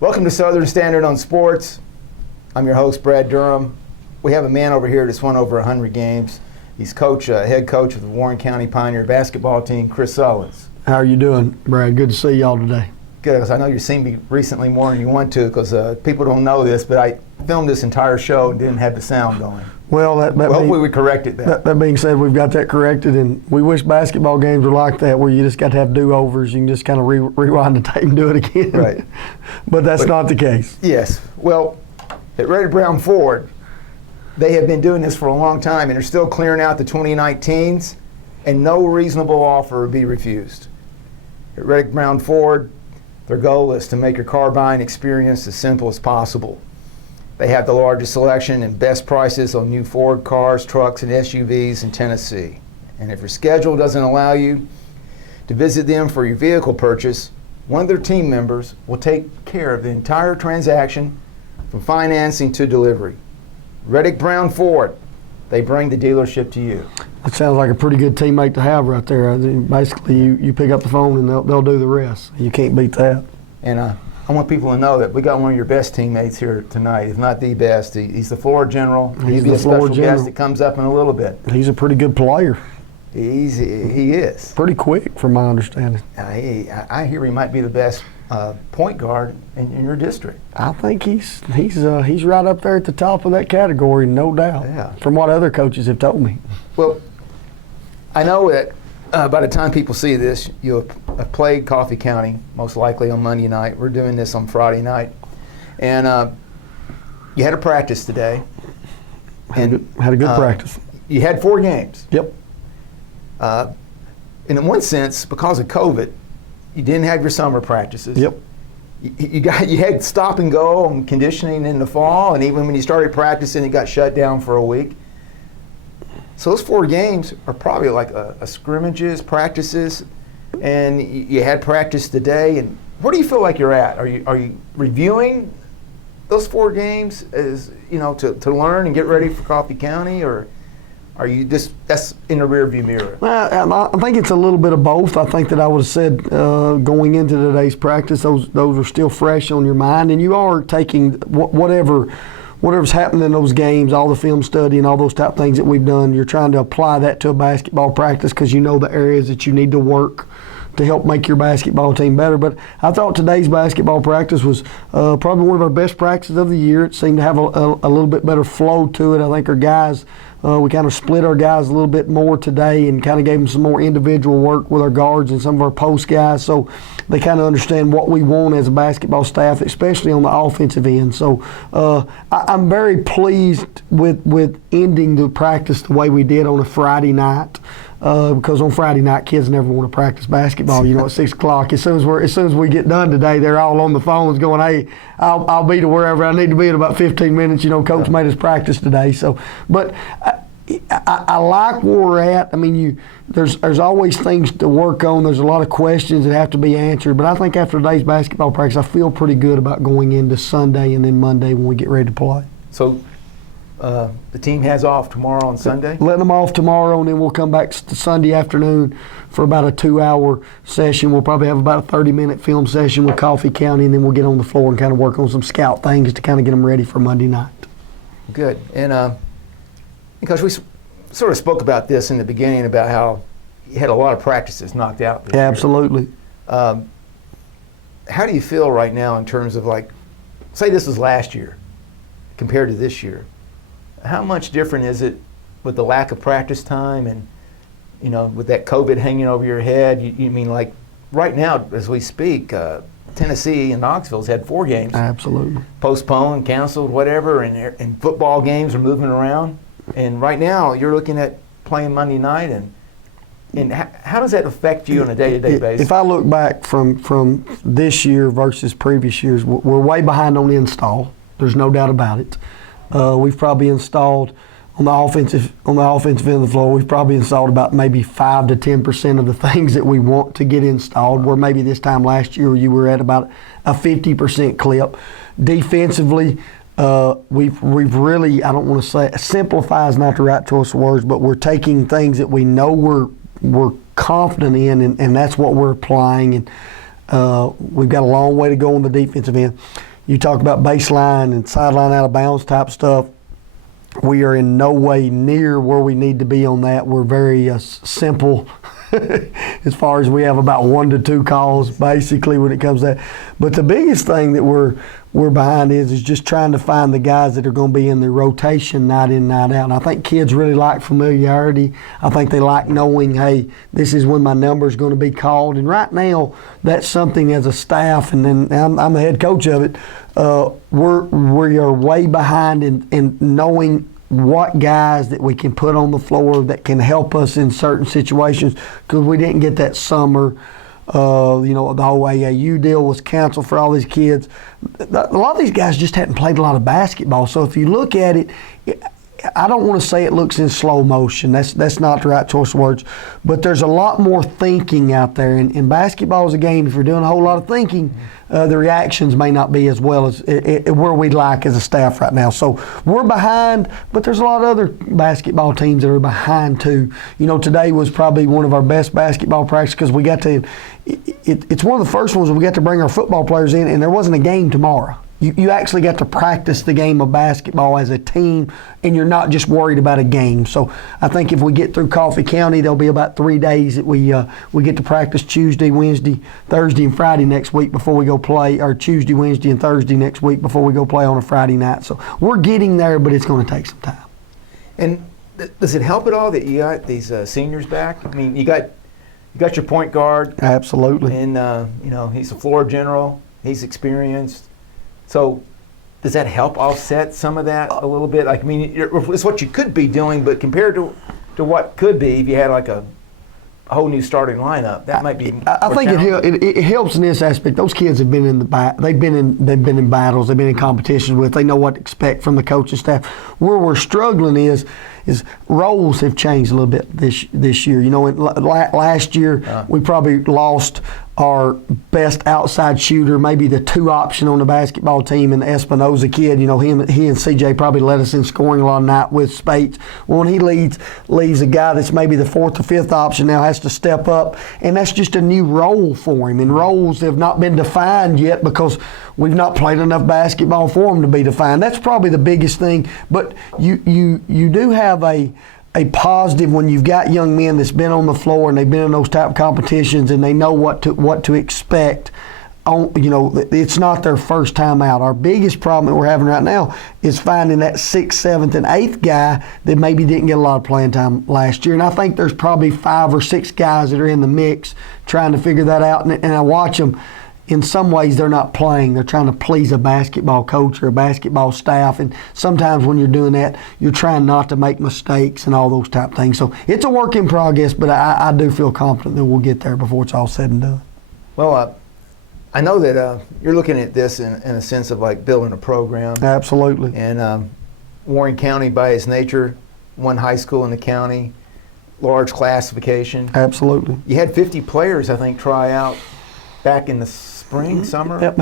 Welcome to Southern Standard on Sports. I'm your host, Brad Durham. We have a man over here that's won over 100 games. He's head coach of the Warren County Pioneer basketball team, Chris Sullins. How are you doing, Brad? Good to see y'all today. Good, because I know you've seen me recently more than you want to, because people don't know this, but I filmed this entire show and didn't have the sound going. Well, hopefully we corrected that. That being said, we've got that corrected, and we wish basketball games were like that, where you just got to have do-overs. You can just kind of rewind the tape and do it again. Right. But that's not the case. Yes. Well, at Reddick Brown Ford, they have been doing this for a long time, and they're still clearing out the 2019s, and no reasonable offer would be refused. At Reddick Brown Ford, their goal is to make your car buying experience as simple as possible. They have the largest selection and best prices on new Ford cars, trucks, and SUVs in Tennessee. And if your schedule doesn't allow you to visit them for your vehicle purchase, one of their team members will take care of the entire transaction from financing to delivery. Reddick Brown Ford, they bring the dealership to you. That sounds like a pretty good teammate to have right there. I mean, basically, you pick up the phone and they'll do the rest. You can't beat that. And I want people to know that we got one of your best teammates here tonight, if not the best. He's the floor general. He'll be a special guest that comes up in a little bit. He's a pretty good player. He is. Pretty quick, from my understanding. I hear he might be the best point guard in your district. I think he's right up there at the top of that category, no doubt. Yeah. From what other coaches have told me. Well, I know that by the time people see this, you'll have played Coffee County, most likely on Monday night. We're doing this on Friday night. And you had a practice today. Had a good practice. You had 4 games. Yep. And in one sense, because of COVID, you didn't have your summer practices. Yep. You had stop and go and conditioning in the fall, and even when you started practicing, it got shut down for a week. So those 4 games are probably like a scrimmages, practices, and you had practice today. And where do you feel like you're at? Are you reviewing those 4 games as to learn and get ready for Coffee County, or are you just that's in the rearview mirror? Well, I think it's a little bit of both. I think that I would have said going into today's practice, those are still fresh on your mind, and you are taking whatever's happening in those games, all the film study and all those type of things that we've done, you're trying to apply that to a basketball practice because you know the areas that you need to work to help make your basketball team better. But I thought today's basketball practice was probably one of our best practices of the year. It seemed to have a little bit better flow to it. I think our guys, we kind of split our guys a little bit more today and kind of gave them some more individual work with our guards and some of our post guys, so they kind of understand what we want as a basketball staff, especially on the offensive end. So I'm very pleased with ending the practice the way we did on a Friday night. Because on Friday night, kids never want to practice basketball. At 6 o'clock. As soon as we get done today, they're all on the phones going, "Hey, I'll be to wherever I need to be in about 15 minutes." Coach made us practice today. So, but I like where we're at. I mean, there's always things to work on. There's a lot of questions that have to be answered. But I think after today's basketball practice, I feel pretty good about going into Sunday and then Monday when we get ready to play. So. The team has off tomorrow and Sunday? Letting them off tomorrow, and then we'll come back to Sunday afternoon for about a 2-hour session. We'll probably have about a 30-minute film session with Coffee County, and then we'll get on the floor and kind of work on some scout things to kind of get them ready for Monday night. Good. And because we sort of spoke about this in the beginning about how you had a lot of practices knocked out this year. Absolutely. How do you feel right now in terms of, like, say this was last year compared to this year? How much different is it with the lack of practice time and, with that COVID hanging over your head? You mean, like, right now as we speak, Tennessee and Knoxville's had 4 games. Absolutely. Postponed, canceled, whatever, and football games are moving around. And right now you're looking at playing Monday night, and how does that affect you on a day-to-day basis? If I look back from this year versus previous years, we're way behind on the install. There's no doubt about it. We've probably installed on the offensive end of the floor. We've probably installed about maybe 5 to 10% of the things that we want to get installed. Where maybe this time last year you were at about a 50% clip. Defensively, we've really, I don't want to say simplify is not the right choice of words, but we're taking things that we know we're confident in, and that's what we're applying. And we've got a long way to go on the defensive end. you talk about baseline and sideline out of bounds type stuff. We are in no way near where we need to be on that. We're very simple as far as we have about 1 to 2 calls basically when it comes to that. But the biggest thing that we're behind is just trying to find the guys that are going to be in the rotation night in, night out. And I think kids really like familiarity. I think they like knowing, hey, this is when my number is going to be called. And right now, that's something as a staff, and then I'm the head coach of it, we are way behind in knowing what guys that we can put on the floor that can help us in certain situations, because we didn't get that summer. The whole AAU deal was canceled for all these kids. A lot of these guys just hadn't played a lot of basketball. So if you look at it, I don't want to say it looks in slow motion. That's not the right choice of words. But there's a lot more thinking out there. And basketball is a game. If you're doing a whole lot of thinking, the reactions may not be as well as where we'd like as a staff right now. So we're behind, but there's a lot of other basketball teams that are behind too. Today was probably one of our best basketball practices because we got to. It's one of the first ones we got to bring our football players in, and there wasn't a game tomorrow. You actually got to practice the game of basketball as a team, and you're not just worried about a game. So I think if we get through Coffee County, there'll be about 3 days that we get to practice Tuesday, Wednesday, Thursday, and Friday next week before we go play, or Tuesday, Wednesday, and Thursday next week before we go play on a Friday night. So we're getting there, but it's going to take some time. And does it help at all that you got these seniors back? I mean, you got your point guard. Absolutely. And, he's a floor general. He's experienced. So does that help offset some of that a little bit? It's what you could be doing, but compared to what could be if you had like a whole new starting lineup, that might be. I think it helps in this aspect. Those kids have been they've been in battles, they've been in competitions with. They know what to expect from the coaching staff. Where we're struggling is roles have changed a little bit this year. Last year we probably lost our best outside shooter, maybe the 2 option on the basketball team, and the Espinoza kid. He and CJ probably led us in scoring a lot of night with Spates. Well, when he leaves a guy that's maybe the 4th or 5th option now has to step up, and that's just a new role for him. And roles have not been defined yet because we've not played enough basketball for them to be defined. That's probably the biggest thing. But you do have a positive when you've got young men that's been on the floor and they've been in those type of competitions and they know what to expect. It's not their first time out. Our biggest problem that we're having right now is finding that 6th, 7th, and 8th guy that maybe didn't get a lot of playing time last year. And I think there's probably 5 or 6 guys that are in the mix trying to figure that out. And I watch them. In some ways, they're not playing. They're trying to please a basketball coach or a basketball staff. And sometimes when you're doing that, you're trying not to make mistakes and all those type of things. So it's a work in progress, but I do feel confident that we'll get there before it's all said and done. Well, I know that you're looking at this in a sense of like building a program. Absolutely. And Warren County, by its nature, one high school in the county, large classification. Absolutely. You had 50 players, I think, try out back in the spring, summer? Yep,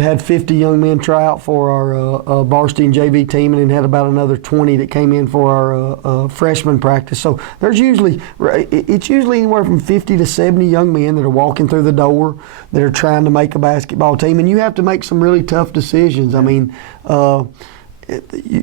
had 50 young men try out for our varsity and JV team, and then had about another 20 that came in for our freshman practice. So it's usually anywhere from 50 to 70 young men that are walking through the door that are trying to make a basketball team, and you have to make some really tough decisions. I mean,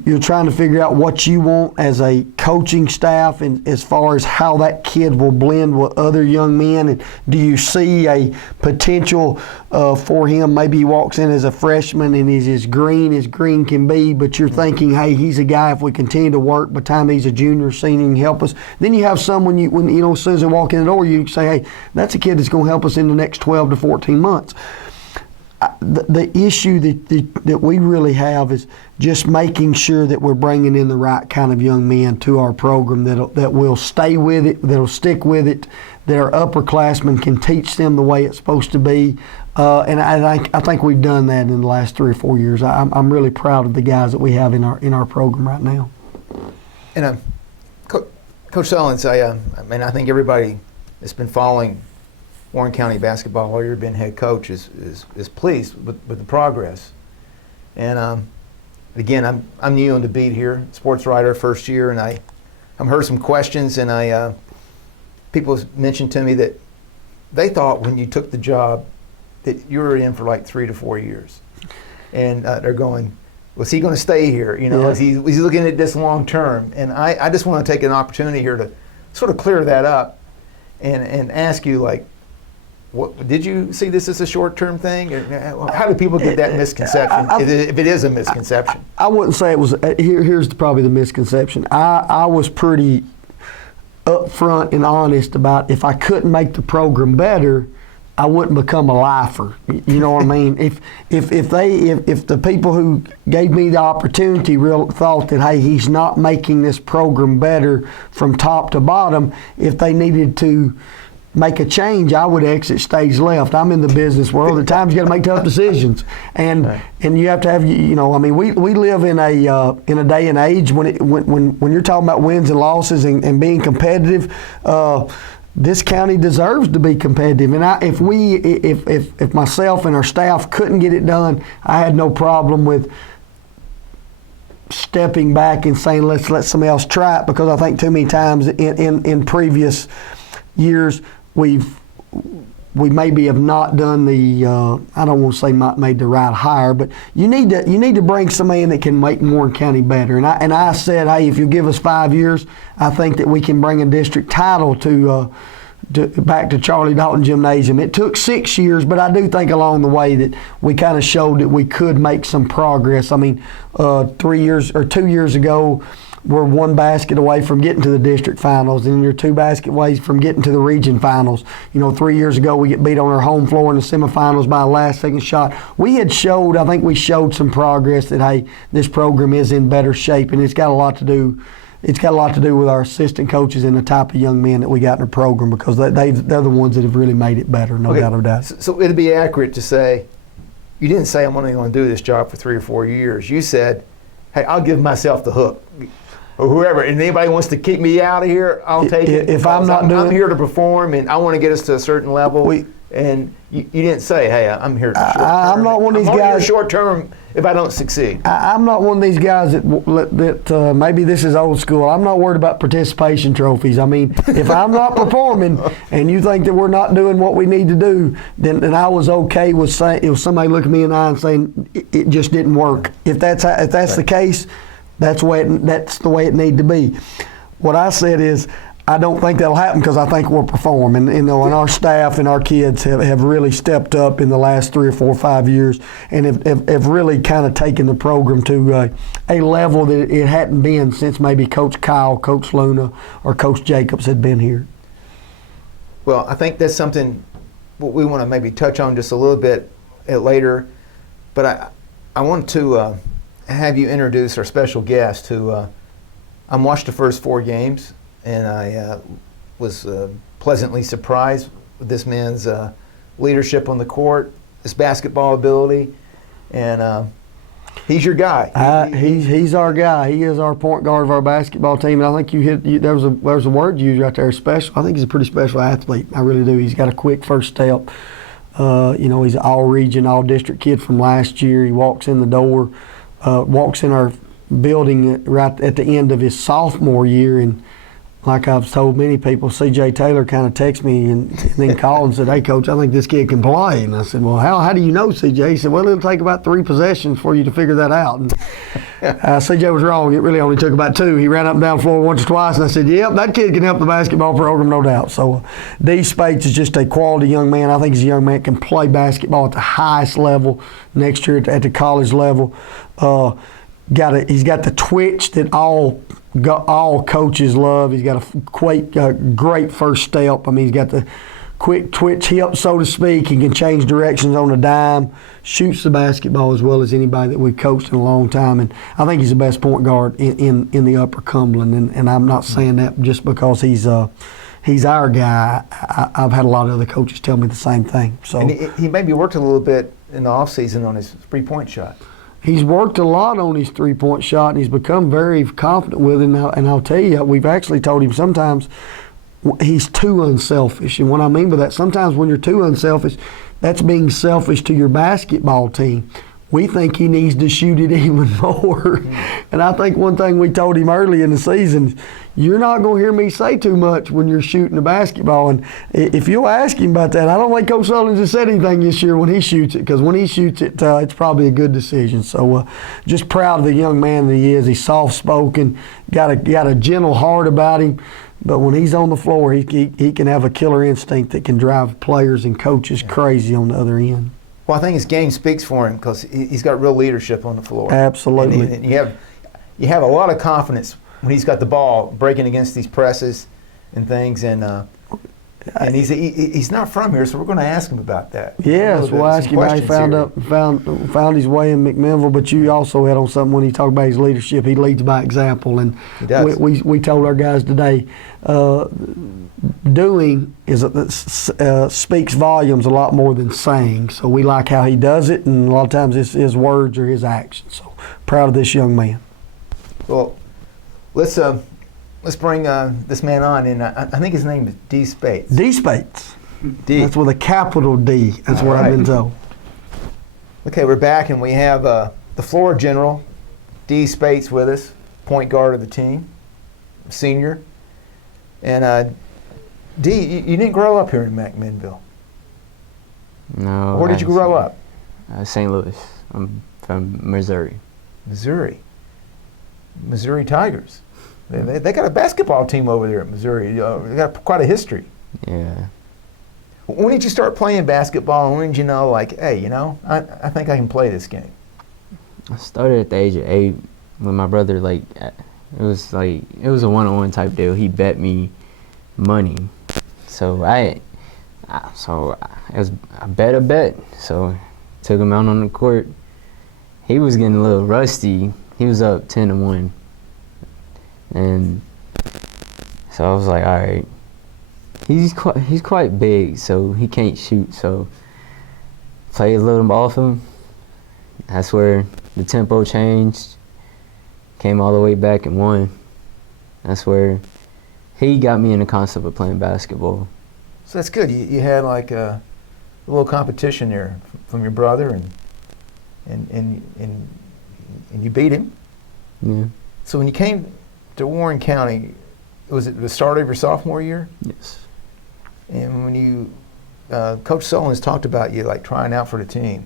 you're trying to figure out what you want as a coaching staff and as far as how that kid will blend with other young men. And do you see a potential for him? Maybe he walks in as a freshman and he's as green can be, but you're thinking, hey, he's a guy, if we continue to work by the time he's a junior, senior, and help us. Then you have some when as soon as they walk in the door, you say, hey, that's a kid that's going to help us in the next 12 to 14 months. The issue that we really have is just making sure that we're bringing in the right kind of young men to our program that will stay with it, that'll stick with it, that our upperclassmen can teach them the way it's supposed to be. And I think we've done that in the last 3 or 4 years. I'm really proud of the guys that we have in our program right now. And Coach Sullins, I think everybody that's been following Warren County basketball all year, been head coach, is pleased with the progress. And again, I'm new on the beat here, sports writer, first year, and I've heard some questions, and people mentioned to me that they thought when you took the job that you were in for like 3 to 4 years. and they're going, was he going to stay here? You know, Yeah. is he looking at this long term? And I just want to take an opportunity here to sort of clear that up and ask you, like, what, did you see this as a short-term thing? Or how do people get that misconception, if it is a misconception? I wouldn't say it was. Here's probably the misconception. I was pretty upfront and honest about if I couldn't make the program better, I wouldn't become a lifer. You know what I mean? If the people who gave me the opportunity thought that, hey, he's not making this program better from top to bottom, if they needed to make a change, I would exit stage left. I'm in the business world. At times you got to make tough decisions, and you have to have, you know. I mean, we live in a day and age when you're talking about wins and losses and being competitive. This county deserves to be competitive, and if myself and our staff couldn't get it done, I had no problem with stepping back and saying, let's let somebody else try it, because I think too many times in previous years we maybe have not done the I don't want to say not made the right hire, but you need to bring somebody in that can make Warren County better. And I said, hey, if you give us 5 years, I think that we can bring a district title to back to Charlie Dalton Gymnasium. It took 6 years, but I do think along the way that we kind of showed that we could make some progress. I mean, 2 years ago, we're one basket away from getting to the district finals, and you're 2 basket away from getting to the region finals. You know, 3 years ago, we get beat on our home floor in the semifinals by a last-second shot. I think we showed some progress that, hey, this program is in better shape, and it's got a lot to do with our assistant coaches and the type of young men that we got in the program, because they're the ones that have really made it better, no doubt about it. So it'd be accurate to say, you didn't say I'm only going to do this job for 3 or 4 years. You said, hey, I'll give myself the hook. Or whoever, and anybody wants to keep me out of here, I'll take it. If I'm I'm here to perform, and I want to get us to a certain level. And you didn't say, hey, I'm here for short term. I'm not one of these I'm guys. Here short term if I don't succeed. I'm not one of these guys that maybe this is old school. I'm not worried about participation trophies. I mean, if I'm not performing and you think that we're not doing what we need to do, then I was okay with saying, if somebody looking me in the eye and saying it just didn't work. If that's the case, that's the way it need to be. What I said is, I don't think that'll happen, because I think we'll perform. And you know, and our staff and our kids have really stepped up in the last 3 or 4 or 5 years, and have really kind of taken the program to a level that it hadn't been since maybe Coach Kyle, Coach Luna, or Coach Jacobs had been here. Well, I think that's something we want to maybe touch on just a little bit later. But I want to have you introduce our special guest who I watched the first 4 games, and I was pleasantly surprised with this man's leadership on the court, his basketball ability, and he's your guy. He's our guy. He is our point guard of our basketball team. And I think there was a word used right there, special. I think he's a pretty special athlete. I really do. He's got a quick first step. You know, he's an all-region, all-district kid from last year. He walks in the door. Walks in our building right at the end of his sophomore year, and like I've told many people, C.J. Taylor kind of texted me and then called and said, hey, Coach, I think this kid can play. And I said, well, how do you know, C.J.? He said, well, it'll take about 3 possessions for you to figure that out. And C.J. was wrong. It really only took about 2. He ran up and down the floor once or twice, and I said, yep, that kid can help the basketball program, no doubt. So D. Spates is just a quality young man. I think he's a young man that can play basketball at the highest level next year at the college level. He's got the twitch that all coaches love. He's got a great first step. I mean, he's got the quick twitch hip, so to speak. He can change directions on a dime, shoots the basketball as well as anybody that we've coached in a long time. And I think he's the best point guard in the Upper Cumberland. And I'm not saying that just because he's our guy. I've had a lot of other coaches tell me the same thing. So and he maybe worked a little bit in the offseason on his three-point shot. He's worked a lot on his three-point shot, and he's become very confident with it. And I'll tell you, we've actually told him sometimes he's too unselfish. And what I mean by that, sometimes when you're too unselfish, that's being selfish to your basketball team. We think he needs to shoot it even more. And I think one thing we told him early in the season, you're not going to hear me say too much when you're shooting the basketball. And if you'll ask him about that, I don't think Coach Sullins has said anything this year when he shoots it, because when he shoots it, it's probably a good decision. So just proud of the young man that he is. He's soft-spoken, got a gentle heart about him. But when he's on the floor, he can have a killer instinct that can drive players and coaches crazy on the other end. Well, I think his game speaks for him because he's got real leadership on the floor. Absolutely. And you have a lot of confidence when he's got the ball breaking against these presses and things. And he's not from here, so we're going to ask him about that. Yes, we'll ask him how he found his way in McMinnville. But you also hit on something when he talked about his leadership. He leads by example, and he does. We told our guys today, doing speaks volumes a lot more than saying. So we like how he does it, and a lot of times it's his words or his actions. So proud of this young man. Well, let's bring this man on, and I think his name is D. Spates. D. Spates. D. That's with a capital D. That's what I've been told. Okay, we're back, and we have the floor general, D. Spates, with us, point guard of the team, senior. And D, you didn't grow up here in McMinnville. No. Where did you grow up? St. Louis. I'm from Missouri. Missouri Tigers. They got a basketball team over there at Missouri. They got quite a history. Yeah. When did you start playing basketball, and when did you know, like, hey, I think I can play this game? I started at the age of 8 when my brother, it was a one-on-one type deal. He bet me money. So I bet a bet. So took him out on the court. He was getting a little rusty. He was up 10-1. And so I was like, all right. He's quite big, so he can't shoot. So played a little off him. That's where the tempo changed. Came all the way back and won. That's where he got me in the concept of playing basketball. So that's good. You had like a little competition there from your brother, and you beat him. Yeah. So when you came to Warren County, was it the start of your sophomore year? Yes. And when you, Coach Sullins talked about you like trying out for the team.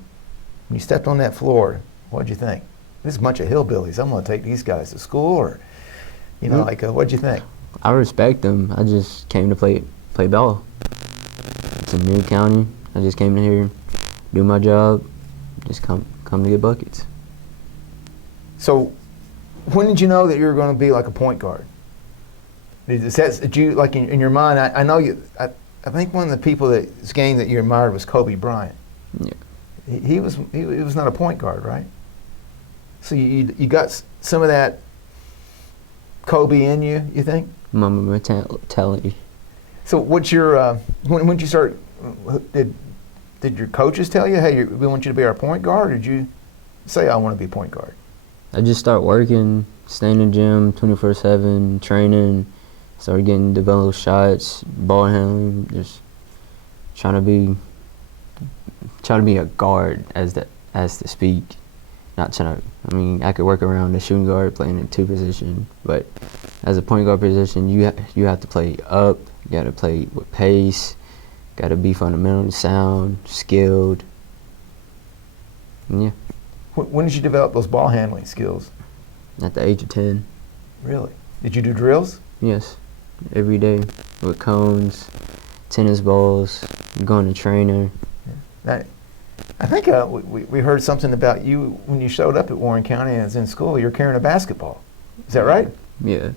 When you stepped on that floor, what'd you think? This is a bunch of hillbillies. I'm going to take these guys to school, or, what'd you think? I respect them. I just came to play ball. It's a new county. I just came in here, do my job, just come to get buckets. So, when did you know that you were going to be like a point guard? Did you like in your mind? I know you. I think one of the people that's game that you admired was Kobe Bryant. Yeah. He was not a point guard, right? So you got some of that Kobe in you think? Mama mentality. So what's your when did you start? Did your coaches tell you, hey, we want you to be our point guard, or did you say, I want to be point guard? I just start working, staying in the gym 24/7, training, started getting developed shots, ball handling, just trying to be a guard as to speak. Not trying to. I mean, I could work around the shooting guard, playing in 2 position, but as a point guard position, you have to play up. You got to play with pace. Got to be fundamentally sound, skilled. And yeah. When did you develop those ball handling skills? At the age of 10. Really? Did you do drills? Yes, every day with cones, tennis balls, going to trainer. I think we heard something about you when you showed up at Warren County and was in school. You're carrying a basketball. Is that right? Yeah.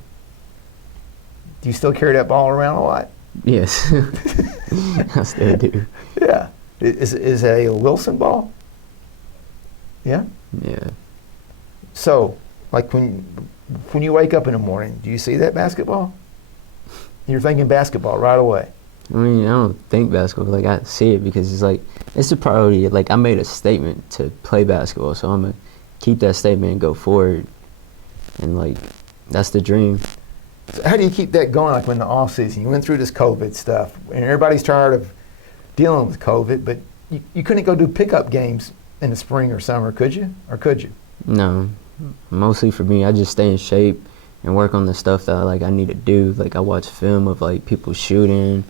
Do you still carry that ball around a lot? Yes. I still do. Yeah. Is it a Wilson ball? Yeah? Yeah. So, like when you wake up in the morning, do you see that basketball? You're thinking basketball right away. I mean, I don't think basketball. Like, I see it because it's a priority. Like, I made a statement to play basketball, so I'm going to keep that statement and go forward. And, that's the dream. So how do you keep that going, like when the off season? You went through this COVID stuff, and everybody's tired of dealing with COVID, but you couldn't go do pickup games in the spring or summer, could you? Or could you? No, mostly for me, I just stay in shape and work on the stuff that like I need to do. Like I watch film of like people shooting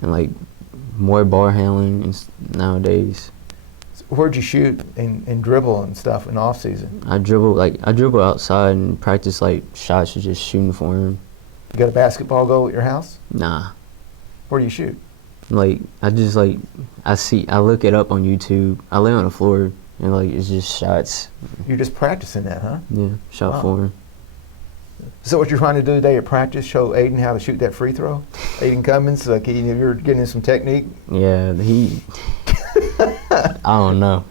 and like more ball handling nowadays. Where'd you shoot and dribble and stuff in off season? I dribble outside and practice like shots or just shooting for him. You got a basketball goal at your house? Nah, Where do you shoot? like I just like I look it up on YouTube. I lay on the floor and like it's just shots. You're just practicing that, huh? Yeah, shot Wow. for him. So what you're trying to do today at practice, show Aiden how to shoot that free throw? Aiden Cummins, like you're getting him some technique? Yeah, I don't know.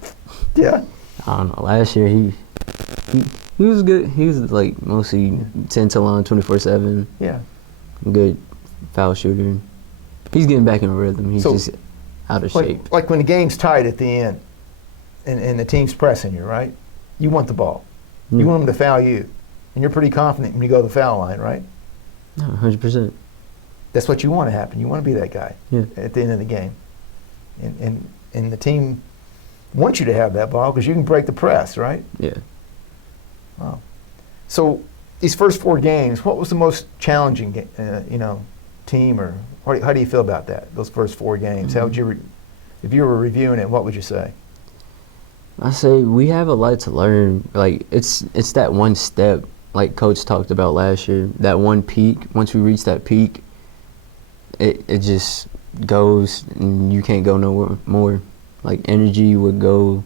Yeah. I don't know. Last year he was good. He was like mostly 10 to line 24/7. Yeah. Good foul shooter. He's getting back in a rhythm. He's So, just out of shape. Like when the game's tight at the end and the team's pressing you, right? You want the ball. You Mm. want them to foul you. And you're pretty confident when you go to the foul line, right? No, 100%. That's what you want to happen. You want to be that guy Yeah. at the end of the game. And the team wants you to have that ball because you can break the press, right? Yeah. Wow. So these first 4 games, what was the most challenging, team, or how do you feel about that? Those first 4 games. How would you, if you were reviewing it, what would you say? I say we have a lot to learn. Like it's that one step, like Coach talked about last year. That one peak. Once we reach that peak, it just goes, and you can't go nowhere more. Like energy would go.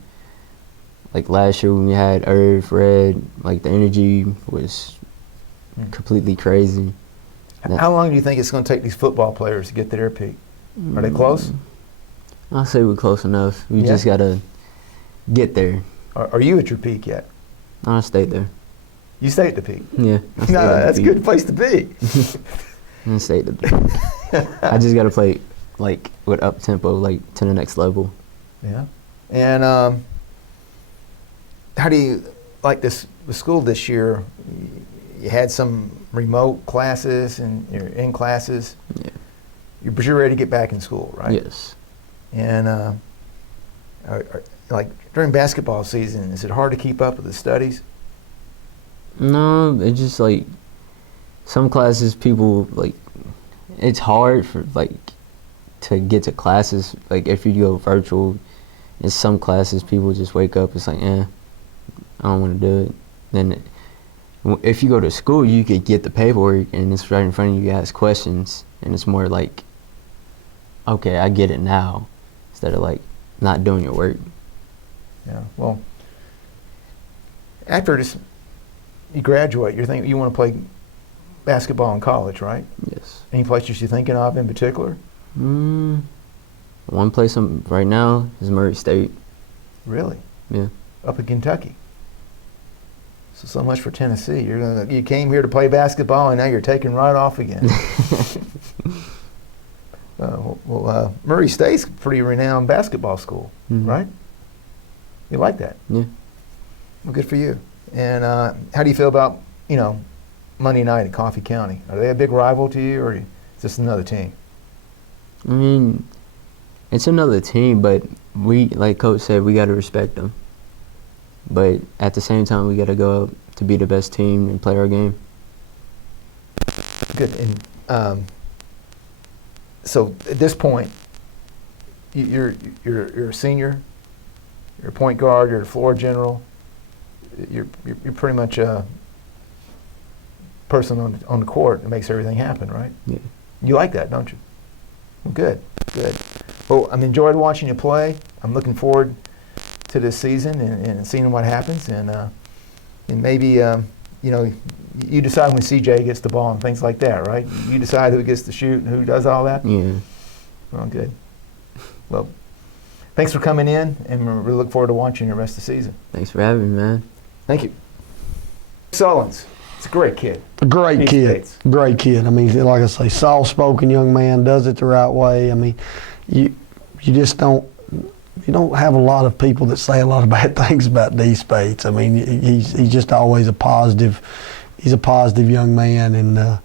Like last year when we had Irv, Red, like the energy was completely crazy. How long do you think it's going to take these football players to get to their peak? Are they close? I'll say we're close enough. We Yeah? just gotta get there. Are you at your peak yet? I'll stay there. You stay at the peak. Yeah. I'll stay No, at the that's a peak. good place to be. I'll stay at the peak. I just gotta play like with up tempo, like to the next level. Yeah. And how do you like this? The school this year, you had some remote classes and you're in classes. Yeah. But you're ready to get back in school, right? Yes. And like during basketball season, is it hard to keep up with the studies? No, it's just like some classes people like it's hard for like to get to classes. Like if you go virtual, in some classes people just wake up, it's like, I don't want to do it. Then if you go to school, you could get the paperwork and it's right in front of you, you ask questions, and it's more like, okay, I get it now, instead of like not doing your work. Yeah. Well, after this, you graduate, you're thinking you want to play basketball in college, right? Yes. Any places you're thinking of in particular? One place I'm right now is Murray State. Really? Yeah. Up in Kentucky. So much for Tennessee. You came here to play basketball, and now you're taking right off again. Murray State's a pretty renowned basketball school, Mhm. right? You like that? Yeah. Well, good for you. And how do you feel about, Monday night at Coffee County? Are they a big rival to you, or is this another team? I mean, it's another team, but we, like Coach said, we got to respect them. But at the same time, we got to go out to be the best team and play our game. Good. And so at this point, you're a senior, you're a point guard, you're a floor general, you're pretty much a person on the court that makes everything happen, right? Yeah. You like that, don't you? Well, good. Well, I'm enjoyed watching you play. I'm looking forward to this season and seeing what happens, and maybe you decide when CJ gets the ball and things like that, right? You decide who gets to shoot and who does all that. Yeah. Well, good. Well, thanks for coming in, and we look forward to watching the rest of the season. Thanks for having me, man. Thank you. Sullins, it's a great kid. A great He kid. skates. Great kid. I mean, like I say, soft-spoken young man, does it the right way. I mean, you just don't have a lot of people that say a lot of bad things about D. Spates. I mean, he's just always a positive. He's a positive young man, and a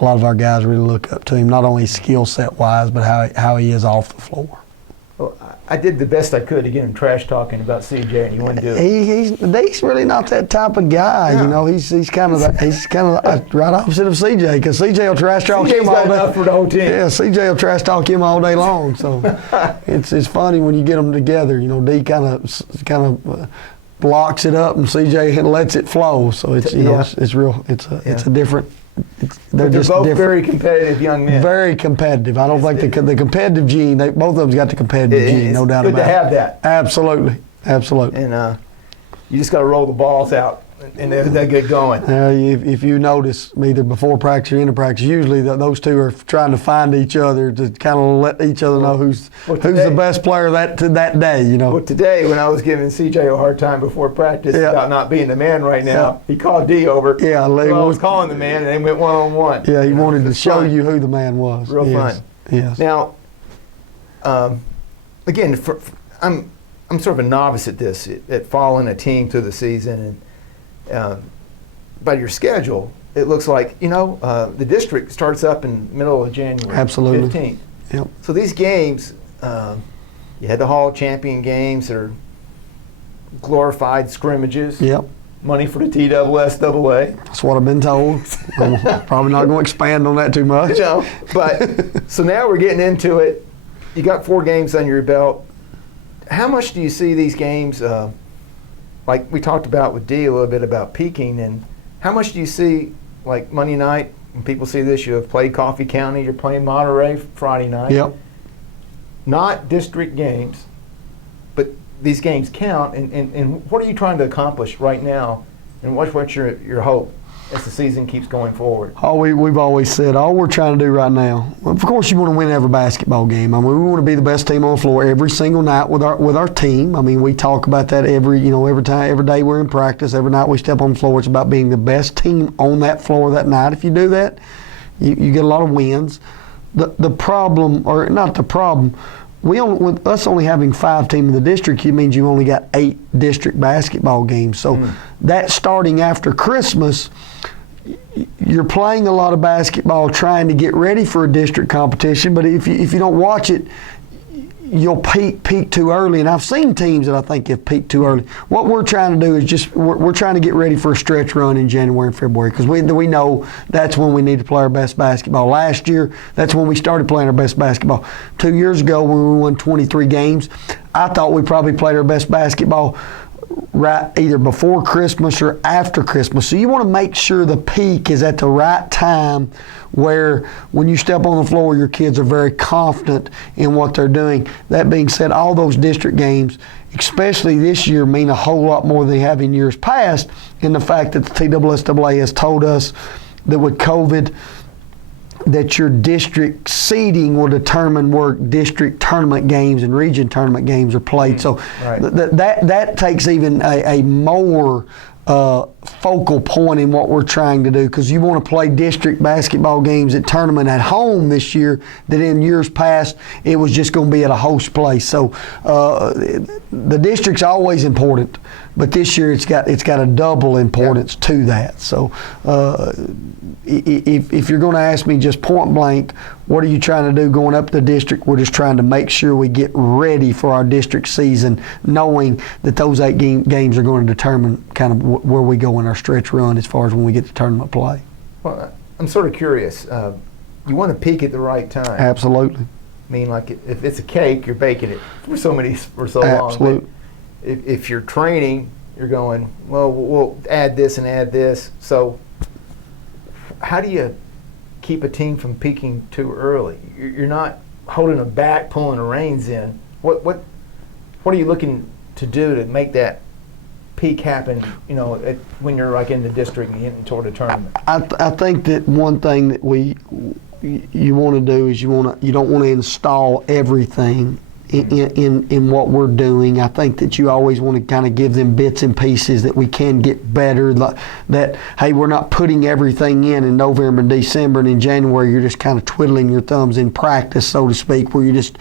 lot of our guys really look up to him, not only skill set wise, but how he is off the floor. Well, I did the best I could to get him trash talking about CJ, and he wouldn't do it. He's really not that type of guy. No. You know, he's kind of right opposite of CJ, because CJ will trash talk him CJ's all got day. enough for the whole team. Yeah, CJ will trash talk him all day long. So it's funny when you get them together. You know, D kind of blocks it up, and CJ lets it flow. So it's it's real. It's a different. They're just both different. very competitive young men. Very competitive. I don't think the competitive gene. Both of them's got the competitive gene, no doubt about it. Good to have that. Absolutely. And you just got to roll the balls out, and they get going. If you notice, either before practice or into practice, usually those two are trying to find each other to kind of let each other know who's the best player that day. You know. Well, today when I was giving CJ a hard time before practice about not being the man right now, he called D over. Yeah, I was calling the man, and they went one-on-one. Yeah, he wanted to show you who the man was. Real fun. Yes. Now, again, I'm sort of a novice at this, at following a team through the season, and by your schedule, it looks like the district starts up in middle of January. Absolutely. 15th. Yep. So these games, you had the Hall Champion games, that are glorified scrimmages. Yep. Money for the TSSAA. That's what I've been told. I'm probably not going to expand on that too much. But so now we're getting into it. You got 4 games under your belt. How much do you see these games, like we talked about with D a little bit about peaking, and how much do you see, like Monday night, when people see this, you have played Coffee County, you're playing Monterey Friday night. Yep. Not district games, but these games count, and what are you trying to accomplish right now, and what's your hope as the season keeps going forward? We've always said all we're trying to do right now. Of course, you want to win every basketball game. I mean, we want to be the best team on the floor every single night with our team. I mean, we talk about that every day we're in practice. Every night we step on the floor, it's about being the best team on that floor that night. If you do that, you get a lot of wins. The problem, or not the problem, with us only having 5 teams in the district, it means you only got 8 district basketball games. So that starting after Christmas, you're playing a lot of basketball trying to get ready for a district competition, but if you don't watch it, you'll peak too early. And I've seen teams that I think have peaked too early. What we're trying to do is we're trying to get ready for a stretch run in January and February, because we know that's when we need to play our best basketball. Last year, that's when we started playing our best basketball. 2 years ago, when we won 23 games, I thought we probably played our best basketball right either before Christmas or after Christmas. So you want to make sure the peak is at the right time, where when you step on the floor, your kids are very confident in what they're doing. That being said, all those district games, especially this year, mean a whole lot more than they have in years past, in the fact that the TSSAA has told us that with COVID, that your district seeding will determine where district tournament games and region tournament games are played. So that takes even a more focal point in what we're trying to do, because you want to play district basketball games at tournament at home this year that in years past it was just going to be at a host place. So the district's always important, but this year it's got a double importance to that. So if you're going to ask me just point blank, what are you trying to do going up the district? We're just trying to make sure we get ready for our district season, knowing that those 8 games are going to determine kind of where we go in our stretch run as far as when we get to tournament play. Well, I'm sort of curious. You want to peak at the right time. Absolutely. I mean, like if it's a cake, you're baking it for so long. Absolutely. If you're training, you're going, well, we'll add this and add this. So how do you keep a team from peaking too early? You're not holding them back, pulling the reins in. What are you looking to do to make that peak happen, when you're like in the district and getting toward the tournament? I think that one thing that you want to do is you don't want to install everything in what we're doing. I think that you always want to kind of give them bits and pieces that we can get better. That, hey, we're not putting everything in November and December, and in January you're just kind of twiddling your thumbs in practice, so to speak, where you're just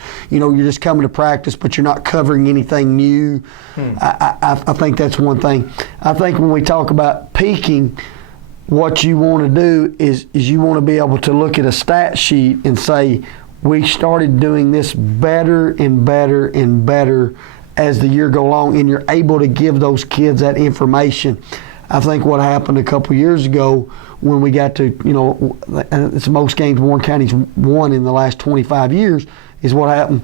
coming to practice, but you're not covering anything new. I think that's one thing. I think when we talk about peaking, what you want to do is you want to be able to look at a stat sheet and say, we started doing this better and better and better as the year go along, and you're able to give those kids that information. I think what happened a couple years ago when we got to, it's most games Warren County's won in the last 25 years, is what happened.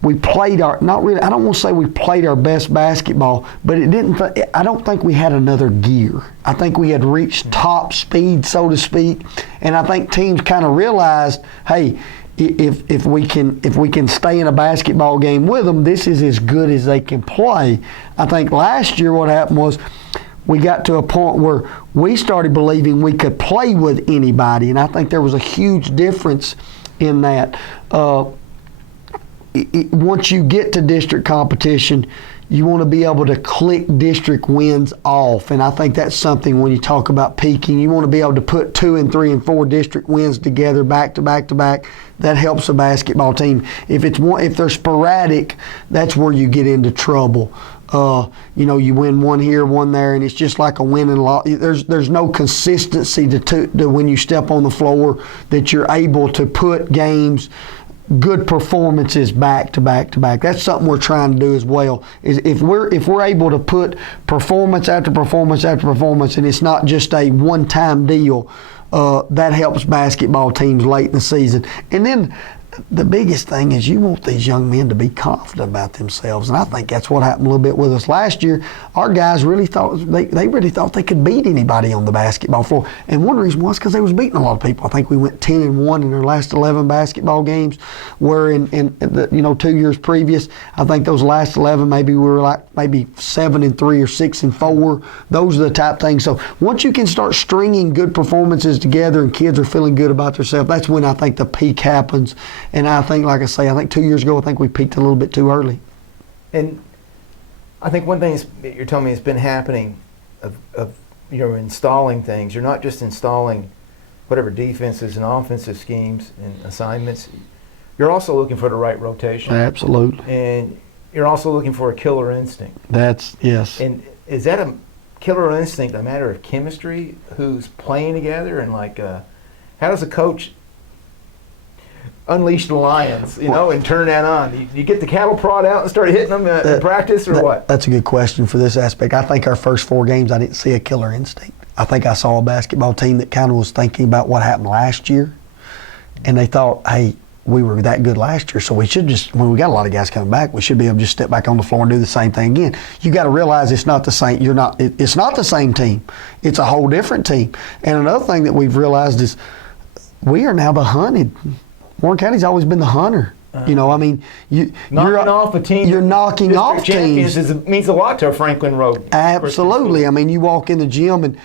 We played I don't want to say we played our best basketball, but I don't think we had another gear. I think we had reached top speed, so to speak, and I think teams kind of realized, hey, if we can stay in a basketball game with them, this is as good as they can play. I think last year what happened was we got to a point where we started believing we could play with anybody, and I think there was a huge difference in that. Once you get to district competition, you want to be able to click district wins off, and I think that's something when you talk about peaking, you want to be able to put 2 and 3 and 4 district wins together back to back to back. That helps a basketball team. If they're sporadic, that's where you get into trouble. You win one here, one there, and it's just like a win and loss. There's no consistency to when you step on the floor that you're able to put games, good performances back to back to back. That's something we're trying to do as well. Is if we're able to put performance after performance after performance, and it's not just a one-time deal, that helps basketball teams late in the season. And then the biggest thing is you want these young men to be confident about themselves, and I think that's what happened a little bit with us last year. Our guys really thought they really thought they could beat anybody on the basketball floor, and one reason was because they was beating a lot of people. I think we went 10-1 in our last 11 basketball games, where in 2 years previous, I think those last 11 maybe we were like maybe 7-3 or 6-4. Those are the type things. So once you can start stringing good performances together and kids are feeling good about themselves, that's when I think the peak happens. And I think, like I say, 2 years ago, I think we peaked a little bit too early. And I think one thing you're telling me has been happening of installing things. You're not just installing whatever defenses and offensive schemes and assignments. You're also looking for the right rotation. Absolutely. And you're also looking for a killer instinct. Yes. And is that a killer instinct a matter of chemistry, who's playing together, and how does a coach unleash the lions, and turn that on? You get the cattle prod out and start hitting them in practice, or what? That's a good question for this aspect. I think our first 4 games, I didn't see a killer instinct. I think I saw a basketball team that kind of was thinking about what happened last year, and they thought, hey, we were that good last year, so we should just, when we got a lot of guys coming back, we should be able to just step back on the floor and do the same thing again. You got to realize it's not the same. It's not the same team. It's a whole different team. And another thing that we've realized is we are now the hunted. Warren County's always been the hunter. You're knocking off a team. You're knocking off teams. Means a lot to a Franklin Road. Absolutely. You walk in the gym and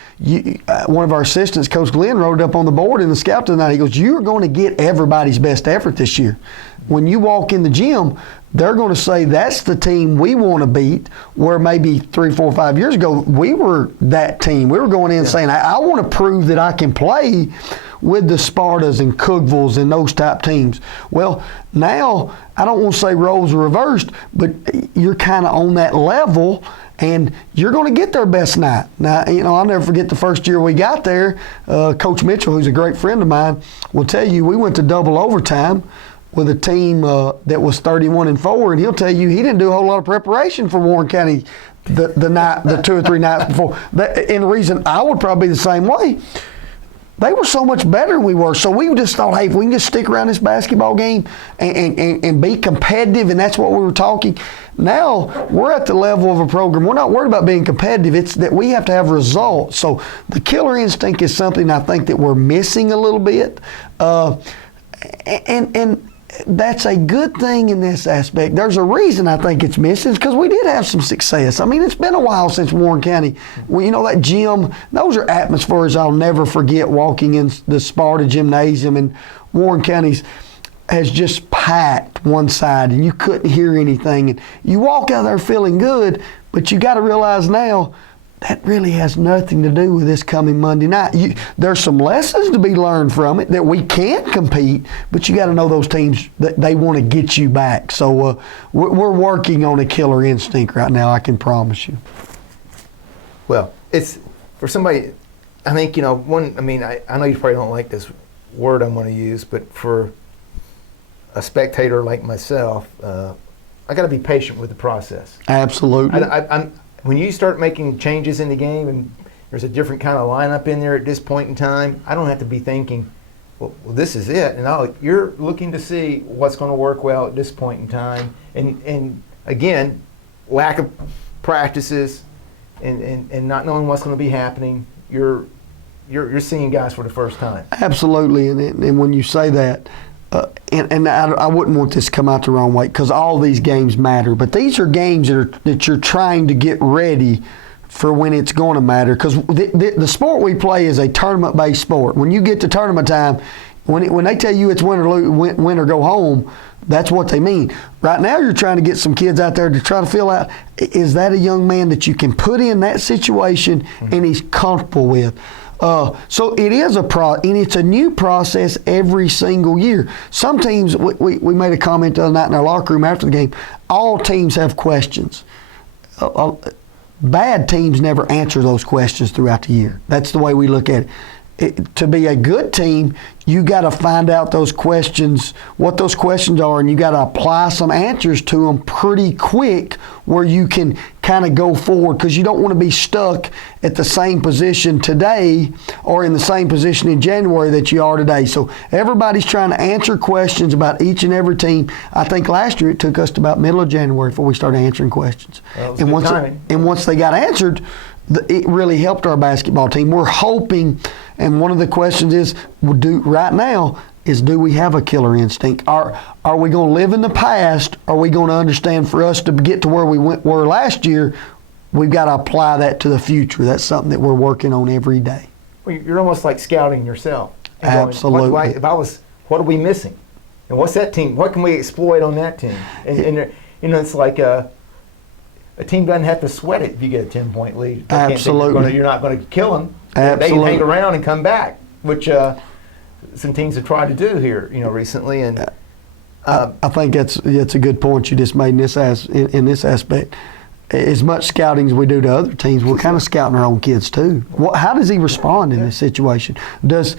one of our assistants, Coach Glenn, wrote it up on the board in the scout tonight. He goes, "You are going to get everybody's best effort this year. When you walk in the gym, they're going to say that's the team we want to beat." Where maybe 3, 4, 5 years ago, we were that team. We were going in saying, "I want to prove that I can play with the Spartas and Cookvilles and those type teams." Well, now, I don't want to say roles are reversed, but you're kind of on that level, and you're going to get their best night. Now, I'll never forget the first year we got there. Coach Mitchell, who's a great friend of mine, will tell you we went to double overtime with a team that was 31-4, and he'll tell you he didn't do a whole lot of preparation for Warren County the 2 or 3 nights before. And the reason I would probably be the same way, they were so much better than we were. So we just thought, hey, if we can just stick around this basketball game and be competitive, and that's what we were talking. Now we're at the level of a program. We're not worried about being competitive. It's that we have to have results. So the killer instinct is something I think that we're missing a little bit. And that's a good thing in this aspect. There's a reason I think it's missing, because we did have some success. It's been a while since Warren County. Well, that gym, those are atmospheres I'll never forget, walking in the Sparta Gymnasium, and Warren County's has just packed one side and you couldn't hear anything. And you walk out there feeling good, but you got to realize now, that really has nothing to do with this coming Monday night. There's some lessons to be learned from it, that we can't compete, but you got to know those teams, that they want to get you back. So we're working on a killer instinct right now, I can promise you. Well, it's for somebody, I think, I know you probably don't like this word I'm going to use, but for a spectator like myself, I got to be patient with the process. Absolutely. When you start making changes in the game and there's a different kind of lineup in there at this point in time, I don't have to be thinking, well this is it. And you're looking to see what's going to work well at this point in time. And again, lack of practices and not knowing what's going to be happening, you're seeing guys for the first time. Absolutely, and when you say that, and I wouldn't want this to come out the wrong way because all these games matter, but these are games that you're trying to get ready for when it's going to matter because the sport we play is a tournament-based sport. When you get to tournament time, when they tell you it's win or go home, that's what they mean. Right now, you're trying to get some kids out there to try to feel out, is that a young man that you can put in that situation and he's comfortable with? So it is and it's a new process every single year. Some teams, we made a comment the other night in our locker room after the game, all teams have questions. Bad teams never answer those questions throughout the year. That's the way we look at it. To be a good team, you got to find out those questions, what those questions are, and you got to apply some answers to them pretty quick where you can kind of go forward because you don't want to be stuck at the same position today or in the same position in January that you are today. So everybody's trying to answer questions about each and every team. I think last year it took us to about middle of January before we started answering questions. Well, and once they got answered, it really helped our basketball team. We're hoping, and one of the questions is, do we have a killer instinct? Are we going to live in the past? Are we going to understand for us to get to where we were last year, we've got to apply that to the future. That's something that we're working on every day. Well, you're almost like scouting yourself. And Absolutely. What are we missing? And what's that team? What can we exploit on that team? And it's like a team doesn't have to sweat it if you get a 10-point lead. Absolutely. You're not going to kill them. Absolutely. They can hang around and come back, which some teams have tried to do here, recently. And I think that's a good point you just made in this aspect. As much scouting as we do to other teams, we're kind of scouting our own kids too. How does he respond in this situation? Is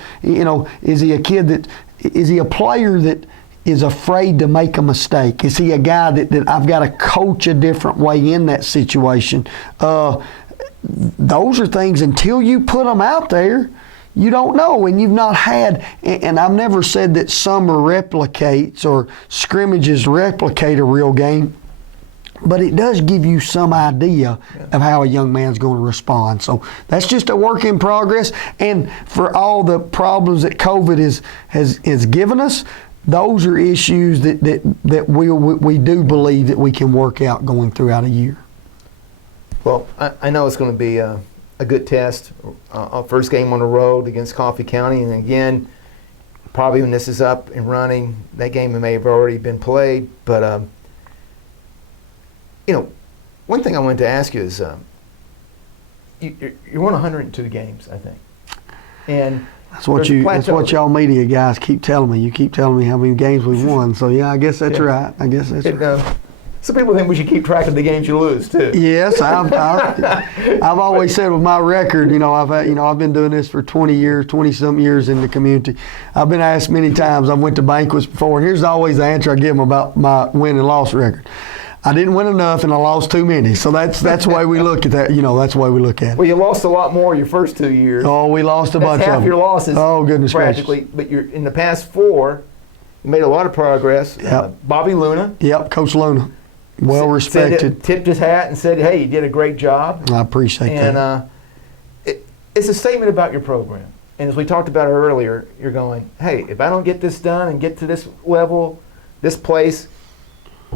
he a player that is afraid to make a mistake? Is he a guy that I've got to coach a different way in that situation? Those are things, until you put them out there, you don't know, and you've not had, and I've never said that summer replicates or scrimmages replicate a real game, but it does give you some idea of how a young man's going to respond. So that's just a work in progress, and for all the problems that COVID has given us, those are issues that we do believe that we can work out going throughout a year. Well, I know it's going to be a good test. Our first game on the road against Coffee County, and again, probably when this is up and running, that game may have already been played. But one thing I wanted to ask you is, you won 102 games, I think, and that's what y'all media guys keep telling me. You keep telling me how many games we've won. So yeah, I guess that's right. Some people think we should keep track of the games you lose too. Yes, I've always said with my record, I've been doing this for 20-some years in the community. I've been asked many times. I went to banquets before, and here's always the answer I give them about my win and loss record. I didn't win enough, and I lost too many. So that's the way we look at that. That's the way we look at it. Well, you lost a lot more your first 2 years. Oh, we lost a bunch of them. Half your losses. Oh, goodness practically. gracious. But you're in the past 4, you made a lot of progress. Yep. Bobby Luna. Yep, Coach Luna. Well respected. Tipped his hat and said, "Hey, you did a great job." I appreciate that. And it's a statement about your program. And as we talked about earlier, you're going, "Hey, if I don't get this done and get to this level, this place,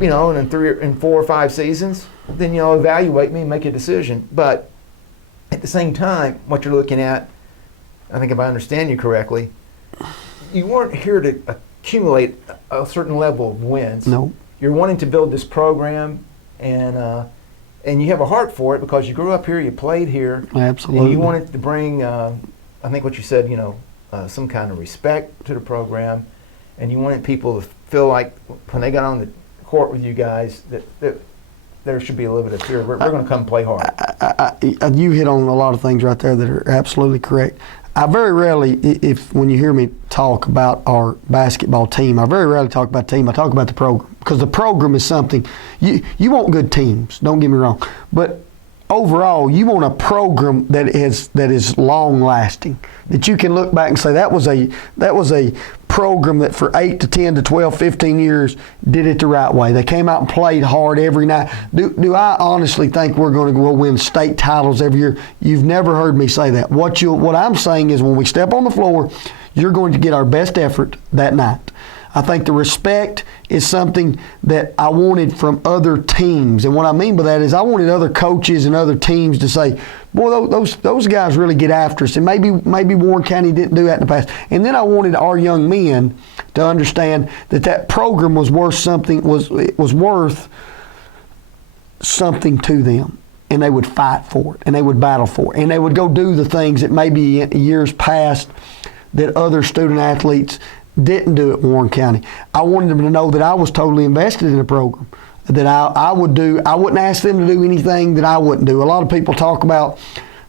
in 3 and 4 or 5 seasons, then evaluate me and make a decision." But at the same time, what you're looking at, I think if I understand you correctly, you weren't here to accumulate a certain level of wins. No. You're wanting to build this program, and you have a heart for it because you grew up here, you played here. Absolutely. And you wanted to bring, I think what you said, some kind of respect to the program, and you wanted people to feel like when they got on the court with you guys that there should be a little bit of fear. We're going to come play hard. You hit on a lot of things right there that are absolutely correct. I very rarely, when you hear me talk about our basketball team, I very rarely talk about team. I talk about the program, because the program is something you want good teams. Don't get me wrong, but overall, you want a program that is long lasting, that you can look back and say that was a program that for 8 to 10 to 12, 15 years did it the right way. They came out and played hard every night. Do I honestly think we're going to go win state titles every year? You've never heard me say that. What I'm saying is when we step on the floor, you're going to get our best effort that night. I think the respect is something that I wanted from other teams. And what I mean by that is I wanted other coaches and other teams to say, boy, those guys really get after us. And maybe Warren County didn't do that in the past. And then I wanted our young men to understand that program was worth something, was worth something to them. And they would fight for it, and they would battle for it. And they would go do the things that maybe in years past that other student athletes didn't do at Warren County. I wanted them to know that I was totally invested in the program, that I wouldn't ask them to do anything that I wouldn't do. A lot of people talk about,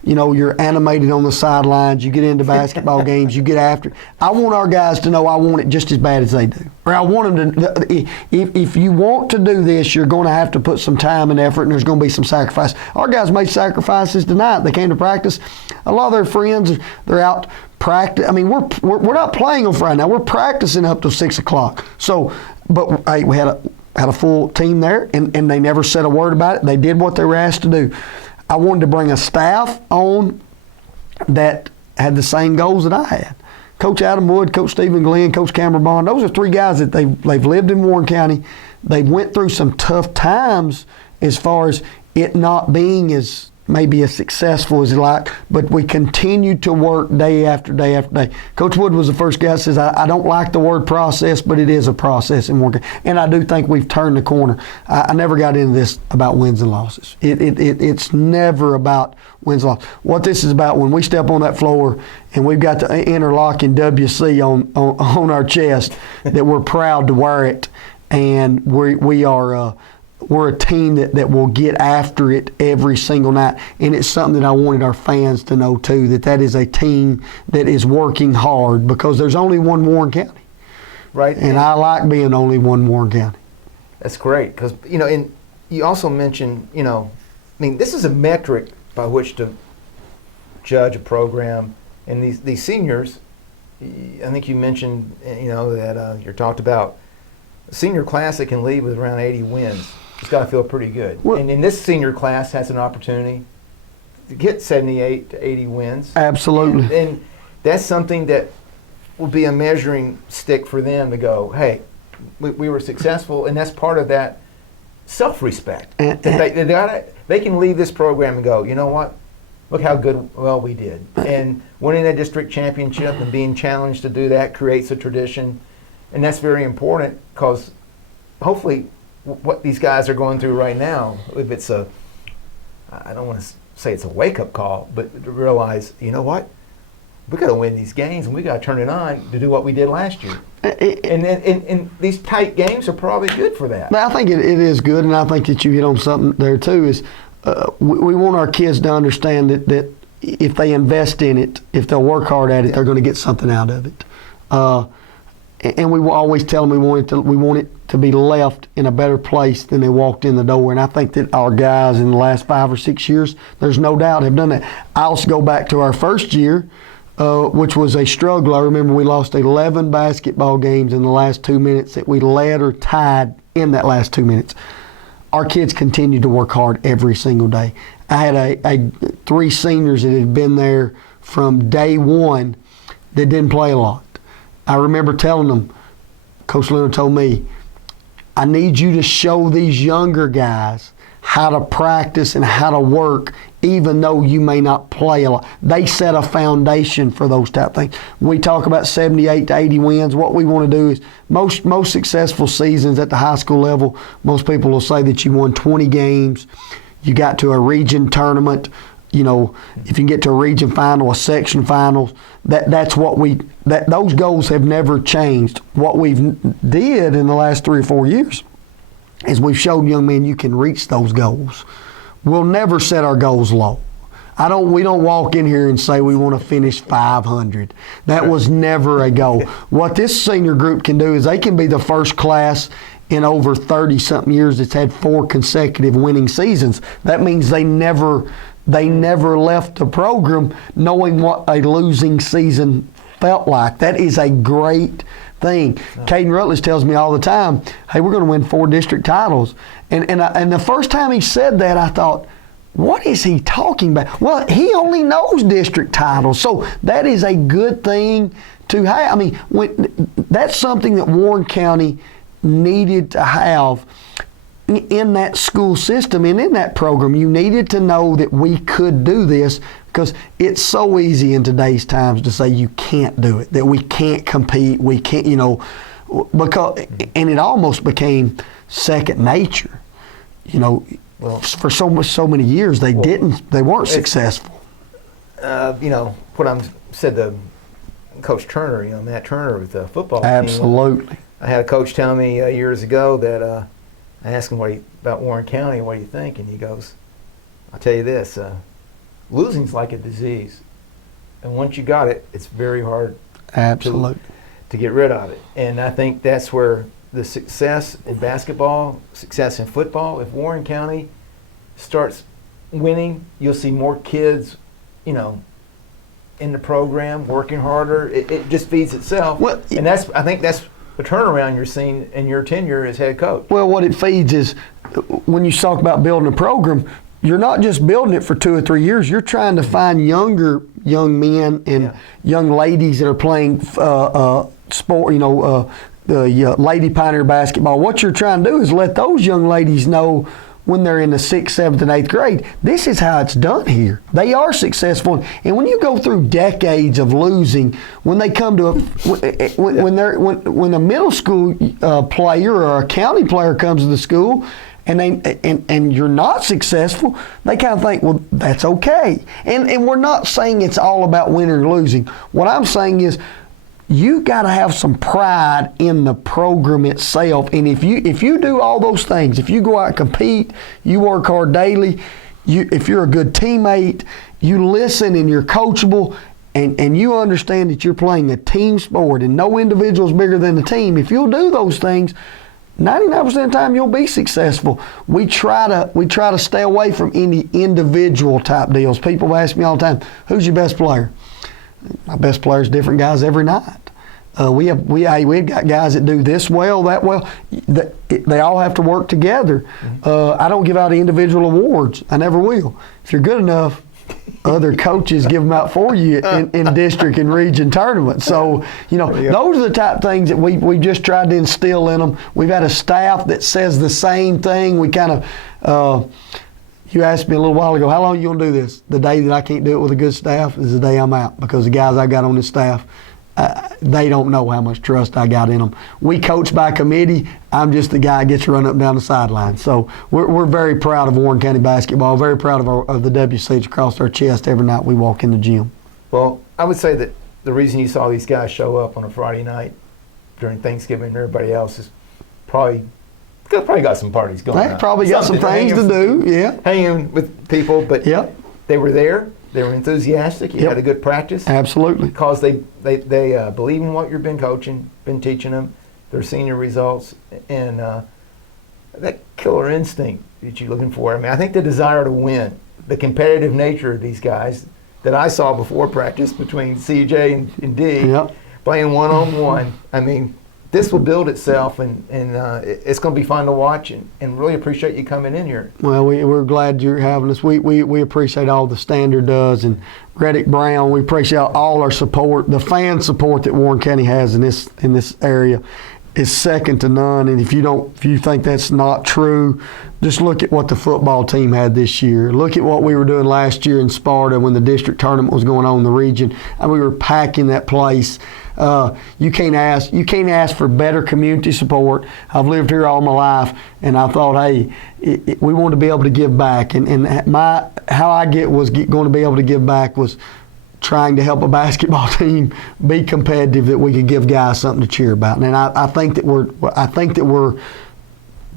you're animated on the sidelines, you get into basketball games, you get after it. I want our guys to know I want it just as bad as they do. Or I want them to, if you want to do this, you're going to have to put some time and effort, and there's going to be some sacrifice. Our guys made sacrifices tonight. They came to practice. A lot of their friends, they're out practice. I mean, we're not playing on Friday now. We're practicing up till 6 o'clock. So, but hey, we had a full team there, and they never said a word about it. They did what they were asked to do. I wanted to bring a staff on that had the same goals that I had. Coach Adam Wood, Coach Stephen Glenn, Coach Cameron Bond. Those are three guys that they've lived in Warren County. They went through some tough times as far as it not being as maybe as successful as you like, but we continued to work day after day after day. Coach Wood was the first guy that says, I don't like the word process, but it is a process in working. And I do think we've turned the corner. I never got into this about wins and losses. It's never about wins and losses. What this is about, when we step on that floor and we've got the interlocking WC on our chest, that we're proud to wear it, and we're a team that will get after it every single night. And it's something that I wanted our fans to know too, that is a team that is working hard, because there's only one Warren County. Right. And I like being only one Warren County. That's great, because, and you also mentioned, this is a metric by which to judge a program. And these seniors, I think you mentioned, that you talked about a senior class that can leave with around 80 wins. It's got to feel pretty good. Well, and this senior class has an opportunity to get 78 to 80 wins. Absolutely. And that's something that will be a measuring stick for them to go, hey, we were successful, and that's part of that self-respect. They can leave this program and go, you know what? Look how well we did. And winning a district championship and being challenged to do that creates a tradition. And that's very important, because hopefully what these guys are going through right now, if it's I don't want to say it's a wake-up call, but to realize, you know what? We got to win these games, and we got to turn it on to do what we did last year. And these tight games are probably good for that. I think it is good, and I think that you hit on something there too. Is we want our kids to understand that if they invest in it, if they'll work hard at it, they're going to get something out of it. And we always tell them we want it to be left in a better place than they walked in the door. And I think that our guys in the last 5 or 6 years, there's no doubt, have done that. I also go back to our first year, which was a struggle. I remember we lost 11 basketball games in the last 2 minutes that we led or tied in that last 2 minutes. Our kids continued to work hard every single day. I had 3 seniors that had been there from day one that didn't play a lot. I remember telling them, Coach Leonard told me, I need you to show these younger guys how to practice and how to work, even though you may not play a lot. They set a foundation for those type of things. We talk about 78 to 80 wins. What we want to do is most successful seasons at the high school level, most people will say that you won 20 games, you got to a region tournament. If you can get to a region final, a section finals, that's what those goals have never changed. What we've did in the last 3 or 4 years is we've showed young men you can reach those goals. We'll never set our goals low. We don't walk in here and say we want to finish 500. That was never a goal. What this senior group can do is they can be the first class in over 30-something years that's had 4 consecutive winning seasons. That means they never left the program knowing what a losing season felt like. That is a great thing. Caden Rutledge tells me all the time, hey, we're going to win 4 district titles. And the first time he said that, I thought, what is he talking about? Well, he only knows district titles, so that is a good thing to have. I mean, that's something that Warren County needed to have in that school system and in that program. You needed to know that we could do this, because it's so easy in today's times to say you can't do it, that we can't compete, we can't, because, and it almost became second nature. Well, for so many years they weren't successful. What I said to Coach Turner, Matt Turner with the football team. Absolutely. I had a coach tell me years ago that I asked him about Warren County, what do you think? And he goes, I'll tell you this, losing's like a disease. And once you got it, it's very hard Absolutely. to get rid of it. And I think that's where the success in basketball, success in football, if Warren County starts winning, you'll see more kids, in the program, working harder. It just feeds itself. Well, and I think that's the turnaround you're seeing in your tenure as head coach. Well, what it feeds is, when you talk about building a program, you're not just building it for 2 or 3 years. You're trying to find young men and young ladies that are playing sport, the Lady Pioneer basketball. What you're trying to do is let those young ladies know when they're in the 6th, 7th, and 8th grade, this is how it's done here. They are successful. And when you go through decades of losing, when they come to when a middle school player or a county player comes to the school and you're not successful, they kind of think, well, that's okay. And we're not saying it's all about winning or losing. What I'm saying is, you got to have some pride in the program itself. And if you do all those things, if you go out and compete, you work hard daily, if you're a good teammate, you listen and you're coachable, and you understand that you're playing a team sport and no individual is bigger than the team, if you'll do those things, 99% of the time you'll be successful. We try to stay away from any individual type deals. People ask me all the time, who's your best player? My best player is different guys every night. We've got guys that do this well, that well. They all have to work together. I don't give out individual awards. I never will. If you're good enough, other coaches give them out for you in district and region tournaments. So, those are the type of things that we just tried to instill in them. We've had a staff that says the same thing. We kind of, you asked me a little while ago, how long are you going to do this? The day that I can't do it with a good staff is the day I'm out, because the guys I got on this staff, they don't know how much trust I got in them. We coach by committee. I'm just the guy that gets run up and down the sideline. So we're very proud of Warren County basketball, very proud of the WCs across our chest every night we walk in the gym. Well, I would say that the reason you saw these guys show up on a Friday night during Thanksgiving and everybody else is probably got some parties going on. They probably got some things to do, hanging with people, but they were there. They were enthusiastic. You had a good practice. Absolutely. Because they believe in what you've been coaching, been teaching them. They're seeing your results, and that killer instinct that you're looking for. I mean, I think the desire to win, the competitive nature of these guys that I saw before practice between CJ and D, playing one-on-one. I mean, this will build itself, and it's going to be fun to watch, and really appreciate you coming in here. Well, we're glad you're having us. We appreciate all the Standard does, and Reddick Brown. We appreciate all our support. The fan support that Warren County has in this area is second to none. And if you think that's not true, just look at what the football team had this year. Look at what we were doing last year in Sparta when the district tournament was going on in the region, and we were packing that place. You can't ask for better community support. I've lived here all my life, and I thought, hey, we want to be able to give back. And how I was going to be able to give back was trying to help a basketball team be competitive, that we could give guys something to cheer about. And I think that we're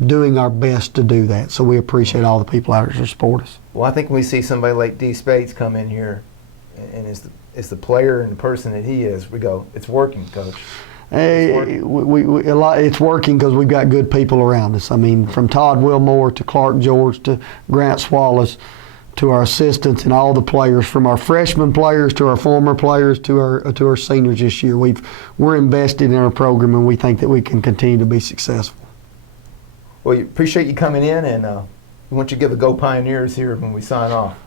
doing our best to do that. So we appreciate all the people out there to support us. Well, I think when we see somebody like D. Spades come in here and is the player and the person that he is, we go, it's working, Coach. Hey, it's working because we've got good people around us. I mean, from Todd Wilmore to Clark George to Grant Swallows to our assistants and all the players, from our freshman players to our former players to our seniors this year. We're invested in our program, and we think that we can continue to be successful. Well, appreciate you coming in, and we want you to give a Go Pioneers here when we sign off.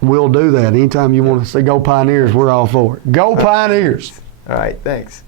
We'll do that. Anytime you want to say Go Pioneers, we're all for it. Go Pioneers! All right, thanks.